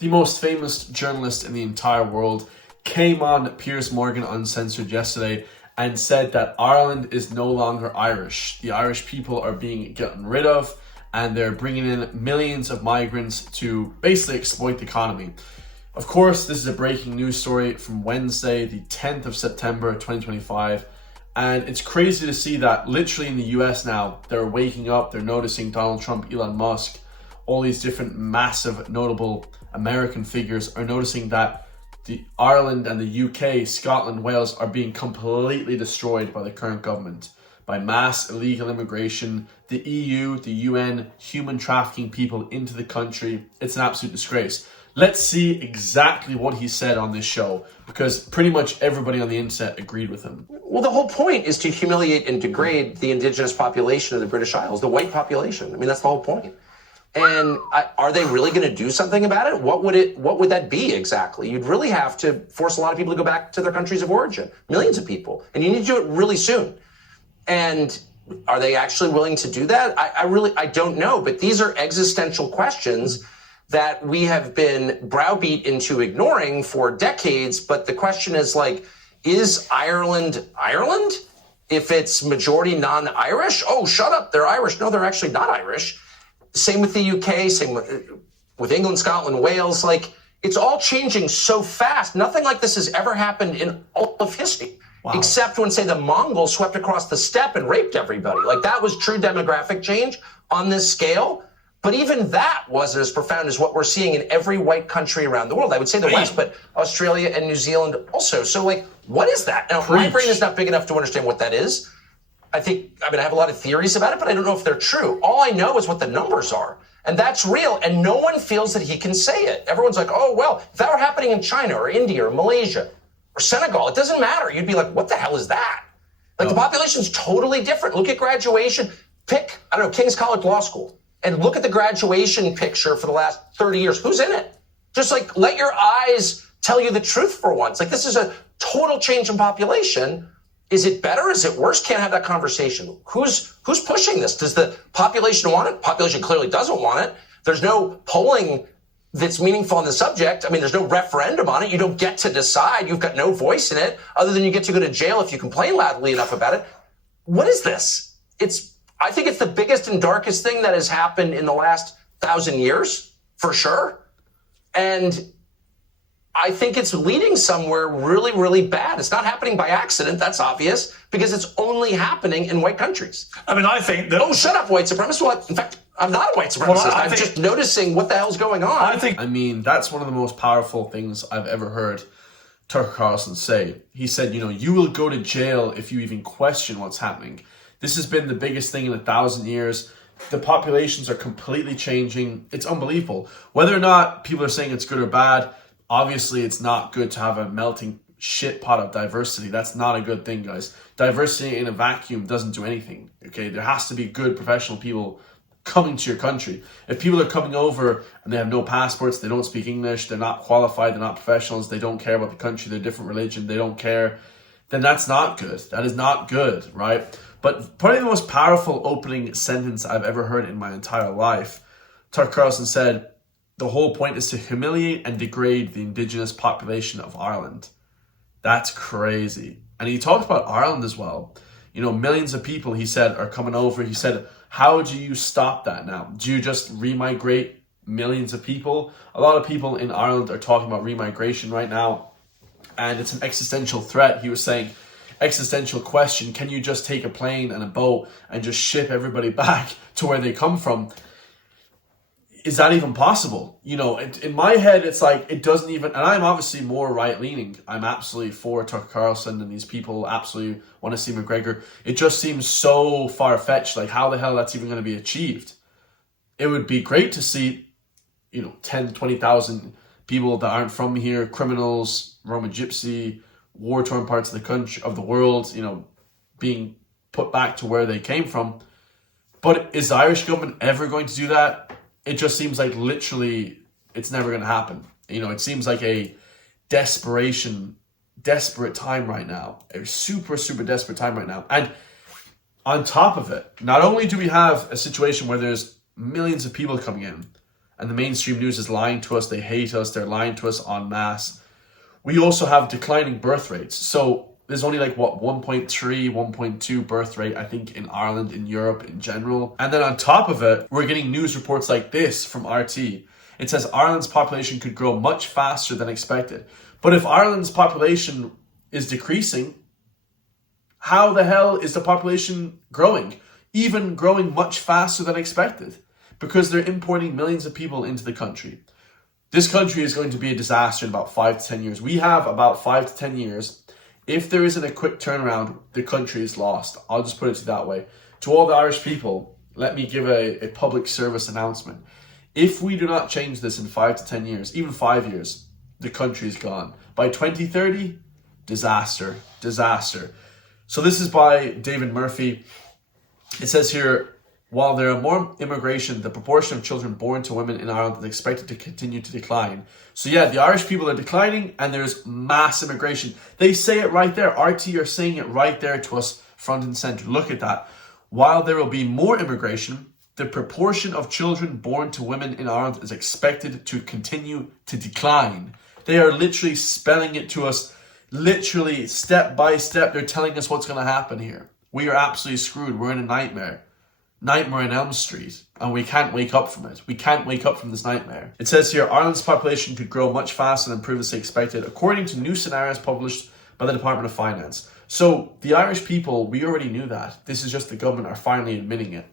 The most famous journalist in the entire world came on Piers Morgan Uncensored yesterday and said that Ireland is no longer Irish. The Irish people are being gotten rid of, and they're bringing in millions of migrants to basically exploit the economy. Of course, this is a breaking news story from Wednesday, the 10th of September, 2025. And it's crazy to see that literally in the US now, they're waking up, they're noticing Donald Trump, Elon Musk, all these different massive notable American figures are noticing that the Ireland and the UK, Scotland, Wales are being completely destroyed by the current government, by mass illegal immigration, the EU, the UN, human trafficking people into the country. It's an absolute disgrace. Let's see exactly what he said on this show, because pretty much everybody on the internet agreed with him. Well, the whole point is to humiliate and degrade the indigenous population of the British Isles, the white population. I mean, that's the whole point. And are they really going to do something about it? What would that be exactly? You'd really have to force a lot of people to go back to their countries of origin, millions of people, and you need to do it really soon. And are they actually willing to do that? I don't know. But these are existential questions that we have been browbeat into ignoring for decades. But the question is, like, is Ireland Ireland? If it's majority non-Irish? Oh, shut up, they're Irish. No, they're actually not Irish. Same with the UK, same with England, Scotland, Wales. Like, it's all changing so fast. Nothing like this has ever happened in all of history. Wow. Except when, say, the Mongols swept across the steppe and raped everybody. Like, that was true demographic change on this scale. But even that wasn't as profound as what we're seeing in every white country around the world. I would say the West, but Australia and New Zealand also. So, like, what is that? Now, my brain is not big enough to understand what that is. I have a lot of theories about it, but I don't know if they're true. All I know is what the numbers are. And that's real. And no one feels that he can say it. Everyone's like, oh, well, if that were happening in China or India or Malaysia or Senegal, it doesn't matter. You'd be like, what the hell is that? Like, the population's totally different. Look at graduation. Pick, King's College Law School, and look at the graduation picture for the last 30 years. Who's in it? Just, like, let your eyes tell you the truth for once. Like, this is a total change in population. Is it better? Is it worse? Can't have that conversation. Who's pushing this? Does the population want it? Population clearly doesn't want it. There's no polling that's meaningful on the subject. I mean, there's no referendum on it. You don't get to decide. You've got no voice in it, other than you get to go to jail if you complain loudly enough about it. What is this? I think it's the biggest and darkest thing that has happened in the last 1,000 years, for sure. And I think it's leading somewhere really, really bad. It's not happening by accident. That's obvious, because it's only happening in white countries. I mean, I think that... Oh, shut up, white supremacist. Well, in fact, I'm not a white supremacist. Well, I'm just noticing what the hell's going on. I mean, that's one of the most powerful things I've ever heard Tucker Carlson say. He said, you will go to jail if you even question what's happening. This has been the biggest thing in 1,000 years. The populations are completely changing. It's unbelievable. Whether or not people are saying it's good or bad, obviously, it's not good to have a melting shit pot of diversity. That's not a good thing, guys. Diversity in a vacuum doesn't do anything, okay? There has to be good professional people coming to your country. If people are coming over and they have no passports, they don't speak English, they're not qualified, they're not professionals, they don't care about the country, they're different religion, they don't care, then that's not good. That is not good, right? But probably the most powerful opening sentence I've ever heard in my entire life, Tucker Carlson said, the whole point is to humiliate and degrade the indigenous population of Ireland. That's crazy. And he talked about Ireland as well. Millions of people, he said, are coming over. He said, how do you stop that now? Do you just remigrate millions of people? A lot of people in Ireland are talking about remigration right now, and it's an existential threat. He was saying, existential question, can you just take a plane and a boat and just ship everybody back to where they come from? Is that even possible? In my head, it's like, it doesn't even, and I'm obviously more right-leaning. I'm absolutely for Tucker Carlson, and these people absolutely want to see McGregor. It just seems so far-fetched, like how the hell that's even going to be achieved. It would be great to see, 10, 20,000 people that aren't from here, criminals, Roman Gypsy, war-torn parts of the country, of the world, being put back to where they came from. But is the Irish government ever going to do that? It just seems like literally it's never going to happen. It seems like a desperate time right now. A super, super desperate time right now. And on top of it, not only do we have a situation where there's millions of people coming in, and the mainstream news is lying to us. They hate us. They're lying to us en masse. We also have declining birth rates. So there's only like, 1.3, 1.2 birth rate, I think, in Ireland, in Europe in general. And then on top of it, we're getting news reports like this from RT. It says Ireland's population could grow much faster than expected. But if Ireland's population is decreasing, how the hell is the population growing? Even growing much faster than expected. Because they're importing millions of people into the country. This country is going to be a disaster in about 5 to 10 years. We have about 5 to 10 years. If there isn't a quick turnaround, the country is lost. I'll just put it that way. To all the Irish people, let me give a public service announcement. If we do not change this in 5 to 10 years, even 5 years, the country is gone. By 2030, disaster, disaster. So this is by David Murphy. It says here, while there are more immigration, the proportion of children born to women in Ireland is expected to continue to decline. So yeah, the Irish people are declining and there's mass immigration. They say it right there. RT are saying it right there to us front and center. Look at that. While there will be more immigration, the proportion of children born to women in Ireland is expected to continue to decline. They are literally spelling it to us, literally step by step. They're telling us what's going to happen here. We are absolutely screwed. We're in a nightmare. Nightmare in Elm Street, and we can't wake up from it. We can't wake up from this nightmare. It says here, Ireland's population could grow much faster than previously expected, according to new scenarios published by the Department of Finance. So the Irish people, we already knew that. This is just the government are finally admitting it.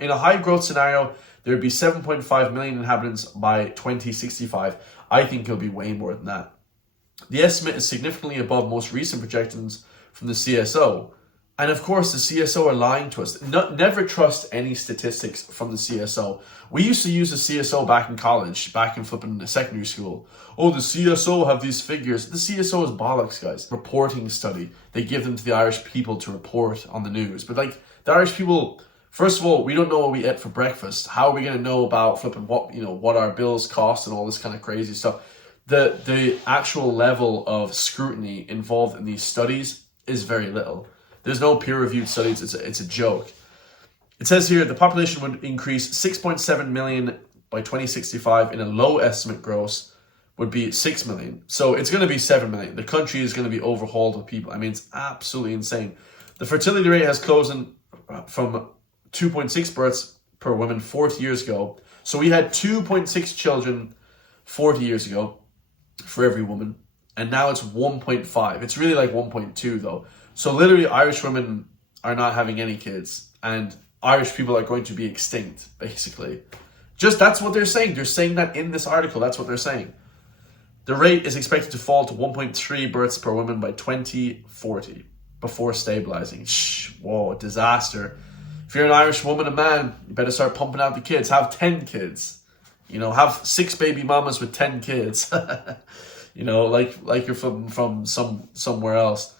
In a high growth scenario, there would be 7.5 million inhabitants by 2065. I think it'll be way more than that. The estimate is significantly above most recent projections from the CSO. And of course, the CSO are lying to us. Never trust any statistics from the CSO. We used to use the CSO back in college, back in flipping secondary school. Oh, the CSO have these figures. The CSO is bollocks, guys. Reporting study. They give them to the Irish people to report on the news. But like, the Irish people, first of all, we don't know what we ate for breakfast. How are we going to know about flipping what our bills cost and all this kind of crazy stuff? The actual level of scrutiny involved in these studies is very little. There's no peer-reviewed studies. It's a joke. It says here the population would increase 6.7 million by 2065. In a low estimate gross would be 6 million. So it's going to be 7 million. The country is going to be overhauled with people. I mean, it's absolutely insane. The fertility rate has closed in from 2.6 births per woman 40 years ago. So we had 2.6 children 40 years ago for every woman. And now it's 1.5. It's really like 1.2 though. So literally Irish women are not having any kids and Irish people are going to be extinct, basically. Just that's what they're saying. They're saying that in this article. That's what they're saying. The rate is expected to fall to 1.3 births per woman by 2040 before stabilizing. Whoa, disaster. If you're an Irish woman and man, you better start pumping out the kids. Have 10 kids. Have 6 baby mamas with 10 kids. Like you're from somewhere else.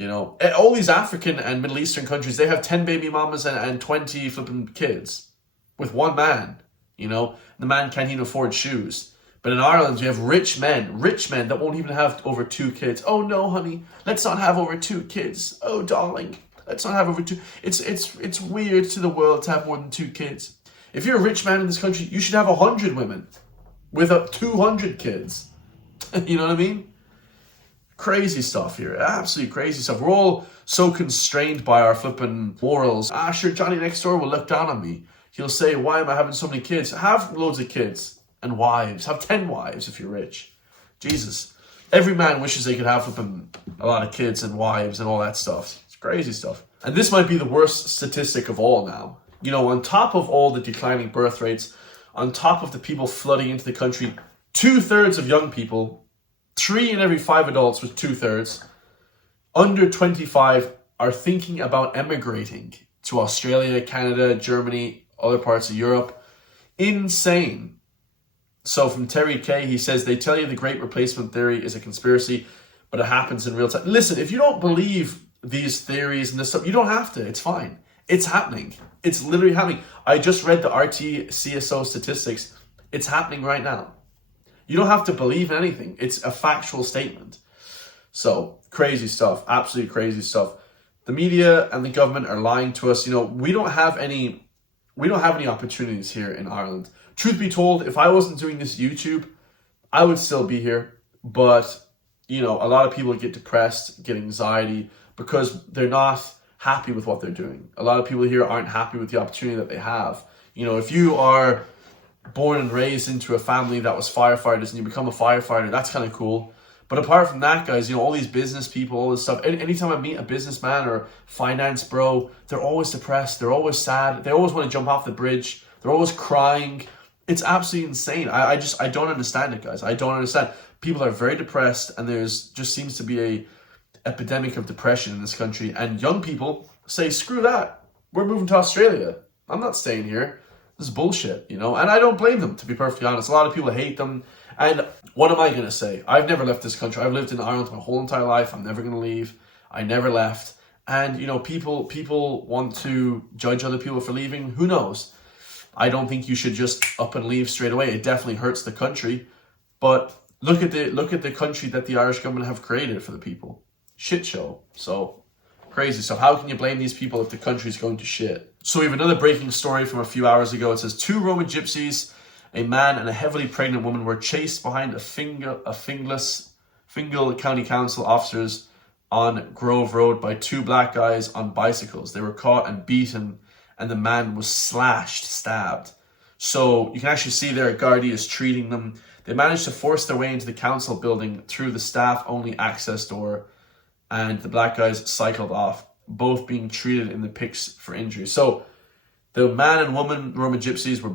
All these African and Middle Eastern countries, they have 10 baby mamas and 20 flipping kids with one man. The man can't even afford shoes. But in Ireland, you have rich men that won't even have over 2 kids. Oh no, honey, let's not have over 2 kids. Oh darling, let's not have over 2. It's weird to the world to have more than 2 kids. If you're a rich man in this country, you should have 100 women with 200 kids. You know what I mean? Crazy stuff here. Absolutely crazy stuff. We're all so constrained by our flipping morals. Sure, Johnny next door will look down on me. He'll say, why am I having so many kids? Have loads of kids and wives. Have 10 wives if you're rich. Jesus. Every man wishes they could have flipping a lot of kids and wives and all that stuff. It's crazy stuff. And this might be the worst statistic of all now. On top of all the declining birth rates, on top of the people flooding into the country, 2/3 of young people, 3 in every 5 adults with 2/3 under 25 are thinking about emigrating to Australia, Canada, Germany, other parts of Europe. Insane. So from Terry Kay, he says, they tell you the great replacement theory is a conspiracy, but it happens in real time. Listen, if you don't believe these theories and this stuff, you don't have to. It's fine. It's happening. It's literally happening. I just read the RT CSO statistics. It's happening right now. You don't have to believe in anything. It's a factual statement. So crazy stuff, absolutely crazy stuff. The media and the government are lying to us. We don't have any opportunities here in Ireland. truth be told, if I wasn't doing this YouTube, I would still be here. But, you know, a lot of people get depressed, get anxiety, because they're not happy with what they're doing. A lot of people here aren't happy with the opportunity that they have. You know, if you are born and raised into a family that was firefighters and you become a firefighter, that's kind of cool. But apart from that, guys, you know, all these business people, all this stuff, anytime I meet a businessman or finance bro, they're always depressed, they're always sad, they always want to jump off the bridge, they're always crying. It's absolutely insane. I don't understand it, guys. I don't understand. People are very depressed, and there's just seems to be a epidemic of depression in this country. And young people say, screw that, we're moving to Australia. I'm not staying here. This is bullshit, you know? And I don't blame them, to be perfectly honest. A lot of people hate them. And what am I going to say? I've never left this country. I've lived in Ireland my whole entire life. I'm never going to leave. I never left. And, you know, people want to judge other people for leaving. Who knows? I don't think you should just up and leave straight away. It definitely hurts the country. But look at the country that the Irish government have created for the people. Shit show. So crazy. So how can you blame these people if the country's going to shit? So we have another breaking story from a few hours ago. It says 2 Roman gypsies, a man and a heavily pregnant woman, were chased behind Fingal County Council officers on Grove Road by 2 black guys on bicycles. They were caught and beaten, and the man was stabbed. So you can actually see there a Gardaí is treating them. They managed to force their way into the council building through the staff-only access door, and the black guys cycled off, both being treated in the pics for injuries. So the man and woman Roman gypsies were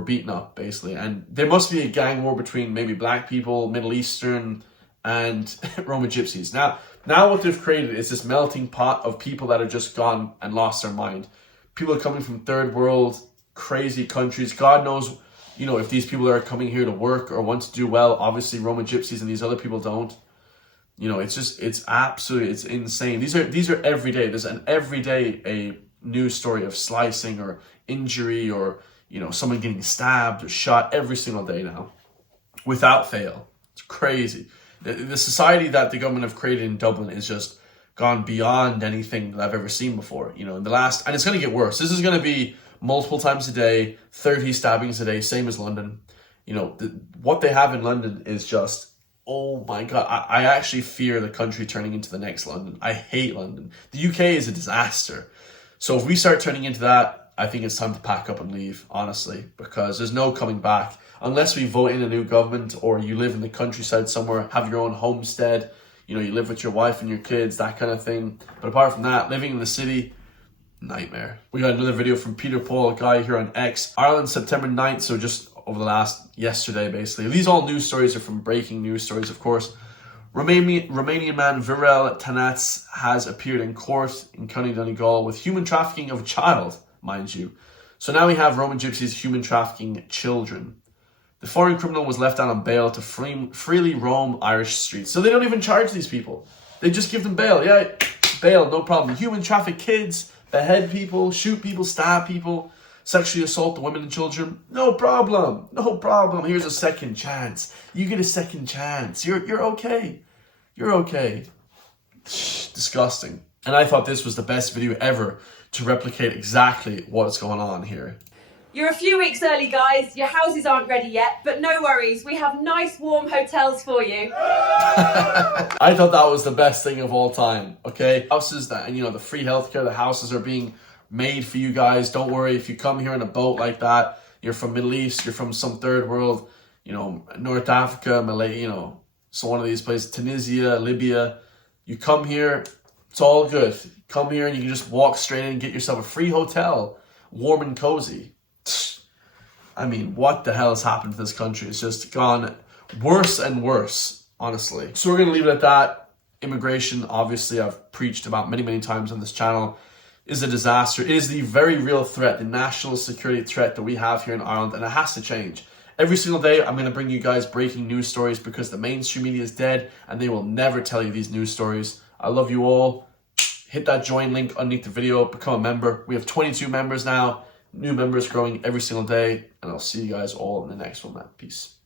beaten up, basically. And there must be a gang war between maybe black people, Middle Eastern, and Roman gypsies. Now what they've created is this melting pot of people that have just gone and lost their mind. People coming from third world, crazy countries. God knows, you know, if these people are coming here to work or want to do well. Obviously, Roman gypsies and these other people don't. You know, it's insane. These are every day. There's every day a news story of slicing or injury or, you know, someone getting stabbed or shot every single day now, without fail. It's crazy. The society that the government have created in Dublin is just gone beyond anything that I've ever seen before. You know, and it's going to get worse. This is going to be multiple times a day, 30 stabbings a day, same as London. You know, what they have in London is just, oh my God. I actually fear the country turning into the next London. I hate London. The UK is a disaster. So if we start turning into that, I think it's time to pack up and leave, honestly, because there's no coming back. Unless we vote in a new government, or you live in the countryside somewhere, have your own homestead, you know, you live with your wife and your kids, that kind of thing. But apart from that, living in the city, nightmare. We got another video from Peter Paul, a guy here on X. Ireland, September 9th, so just over the yesterday, basically. These all news stories are from breaking news stories, of course. Romanian man Viorel Tănăț has appeared in court in County Donegal with human trafficking of a child, mind you. So now we have Roman gypsies human trafficking children. The foreign criminal was left out on bail to freely roam Irish streets. So they don't even charge these people. They just give them bail. Yeah, bail, no problem. Human traffic kids, behead people, shoot people, stab people, sexually assault the women and children. No problem. No problem. Here's a second chance. You get a second chance. You're okay. You're okay. Disgusting. And I thought this was the best video ever to replicate exactly what's going on here. You're a few weeks early, guys. Your houses aren't ready yet, but no worries. We have nice, warm hotels for you. I thought that was the best thing of all time, okay? Houses that, and you know, the free healthcare, the houses are being made for you guys. Don't worry, if you come here in a boat like that, you're from Middle East, you're from some third world, you know, North Africa, Malay, you know, so one of these places, Tunisia, Libya, you come here, it's all good. Come here and you can just walk straight in and get yourself a free hotel, warm and cozy. I mean, what the hell has happened to this country? It's just gone worse and worse, honestly. So we're going to leave it at that. Immigration, obviously, I've preached about many, many times on this channel, is a disaster. It is the very real threat, the national security threat that we have here in Ireland, and it has to change. Every single day, I'm going to bring you guys breaking news stories because the mainstream media is dead and they will never tell you these news stories. I love you all. Hit that join link underneath the video. Become a member. We have 22 members now. New members growing every single day. And I'll see you guys all in the next one, man. Peace.